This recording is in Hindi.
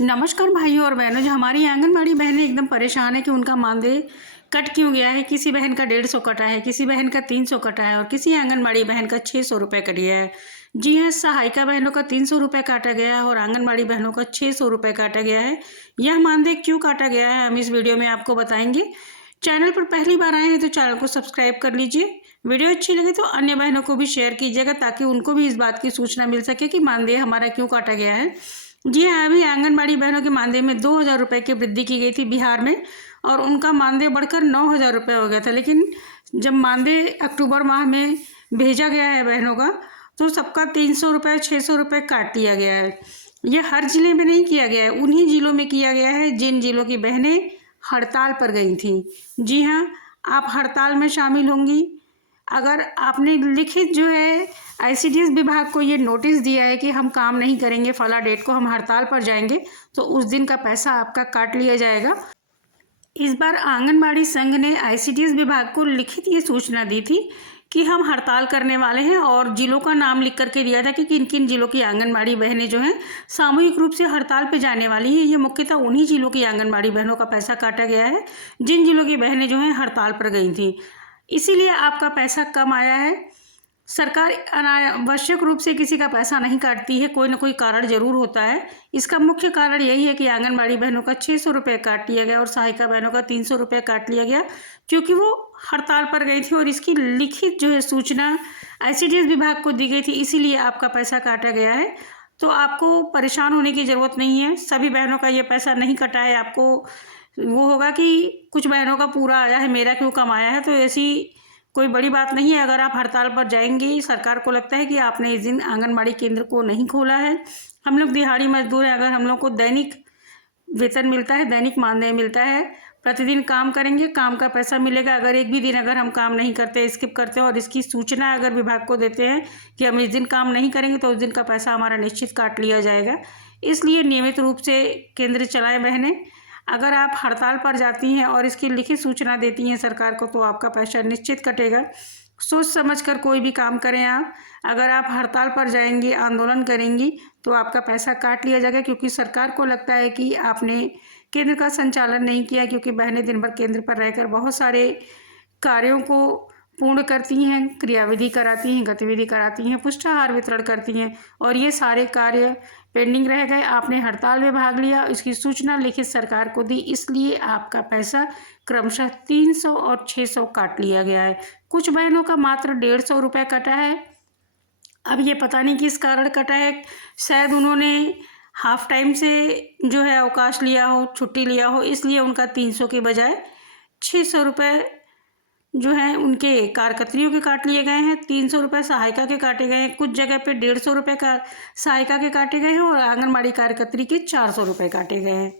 नमस्कार भाइयों और बहनों। जो हमारी आंगनबाड़ी बहनें एकदम परेशान है कि उनका मानदेय कट क्यों गया है। किसी बहन का 150 कटा है, किसी बहन का 300 कटा है और किसी आंगनबाड़ी बहन का 600 रुपये कट गया है। जी हाँ, सहायिका बहनों का 300 रुपये काटा गया है और आंगनबाड़ी बहनों का 600 रुपये काटा गया है। यह मानदेय क्यों काटा गया है हम इस वीडियो में आपको बताएंगे। चैनल पर पहली बार आए हैं तो चैनल को सब्सक्राइब कर लीजिए। वीडियो अच्छी लगे तो अन्य बहनों को भी शेयर कीजिएगा ताकि उनको भी इस बात की सूचना मिल सके कि मानदेय हमारा क्यों काटा गया है। जी हाँ, अभी आंगनबाड़ी बहनों के मानदेय में 2,000 रुपये की वृद्धि की गई थी बिहार में और उनका मानदेय बढ़कर 9,000 रुपये हो गया था। लेकिन जब मानदेय अक्टूबर माह में भेजा गया है बहनों का तो सबका 300 रुपये 600 रुपये काट लिया गया है। यह हर जिले में नहीं किया गया है, उन्हीं जिलों में किया गया है जिन जिलों की बहनें हड़ताल पर गई थी। जी हाँ, आप हड़ताल में शामिल होंगी। अगर आपने लिखित जो है आईसीडीएस विभाग को ये नोटिस दिया है कि हम काम नहीं करेंगे, फला डेट को हम हड़ताल पर जाएंगे, तो उस दिन का पैसा आपका काट लिया जाएगा। इस बार आंगनबाड़ी संघ ने आईसीडीएस विभाग को लिखित ये सूचना दी थी कि हम हड़ताल करने वाले हैं और जिलों का नाम लिख करके दिया था कि किन किन जिलों की आंगनबाड़ी बहनें जो हैं सामूहिक रूप से हड़ताल पे जाने वाली हैं। ये मुख्यतः उन्हीं जिलों की आंगनबाड़ी बहनों का पैसा काटा गया है जिन जिलों की बहनें जो हैं हड़ताल पर गई थी। इसीलिए आपका पैसा कम आया है। सरकार अनावश्यक रूप से किसी का पैसा नहीं काटती है, कोई ना कोई कारण जरूर होता है। इसका मुख्य कारण यही है कि आंगनबाड़ी बहनों का 600 रुपये काट लिया गया और सहायिका बहनों का 300 रुपये काट लिया गया क्योंकि वो हड़ताल पर गई थी और इसकी लिखित जो है सूचना आईसीडीएस विभाग को दी गई थी, इसीलिए आपका पैसा काटा गया है। तो आपको परेशान होने की ज़रूरत नहीं है। सभी बहनों का ये पैसा नहीं कटा है। आपको वो होगा कि कुछ बहनों का पूरा आया है, मेरा क्यों कम आया है, तो ऐसी कोई बड़ी बात नहीं है। अगर आप हड़ताल पर जाएंगे, सरकार को लगता है कि आपने इस दिन आंगनबाड़ी केंद्र को नहीं खोला है। हम लोग दिहाड़ी मजदूर हैं, अगर हम लोग को दैनिक वेतन मिलता है, दैनिक मानदेय मिलता है, प्रतिदिन काम करेंगे, काम का पैसा मिलेगा। अगर एक भी दिन अगर हम काम नहीं करते, स्किप करते हैं और इसकी सूचना अगर विभाग को देते हैं कि हम इस दिन काम नहीं करेंगे तो उस दिन का पैसा हमारा निश्चित काट लिया जाएगा। इसलिए नियमित रूप से केंद्र चलाएं बहनें। अगर आप हड़ताल पर जाती हैं और इसकी लिखित सूचना देती हैं सरकार को तो आपका पैसा निश्चित कटेगा। सोच समझकर कोई भी काम करें आप। अगर आप हड़ताल पर जाएंगी, आंदोलन करेंगी तो आपका पैसा काट लिया जाएगा क्योंकि सरकार को लगता है कि आपने केंद्र का संचालन नहीं किया, क्योंकि बहनें दिन भर केंद्र पर रहकर बहुत सारे कार्यों को पूर्ण करती हैं, क्रियाविधि कराती हैं, गतिविधि कराती हैं, पुष्टाहार वितरण करती हैं और ये सारे कार्य पेंडिंग रह गए। आपने हड़ताल में भाग लिया, इसकी सूचना लिखित सरकार को दी, इसलिए आपका पैसा क्रमशः 300 और 600 काट लिया गया है। कुछ बहनों का मात्र 150 रुपये कटा है। अब ये पता नहीं किस कारण कटा है। शायद उन्होंने हाफ टाइम से जो है अवकाश लिया हो, छुट्टी लिया हो, इसलिए उनका 300 के बजाय 600 रुपये जो है उनके कार्यकर्त्रियों के काट लिए गए हैं। 300 रुपये सहायिका के काटे गए हैं। कुछ जगह पे 150 रुपये का सहायिका के काटे गए हैं और आंगनबाड़ी कार्यकर्त्री के 400 रुपये काटे गए हैं।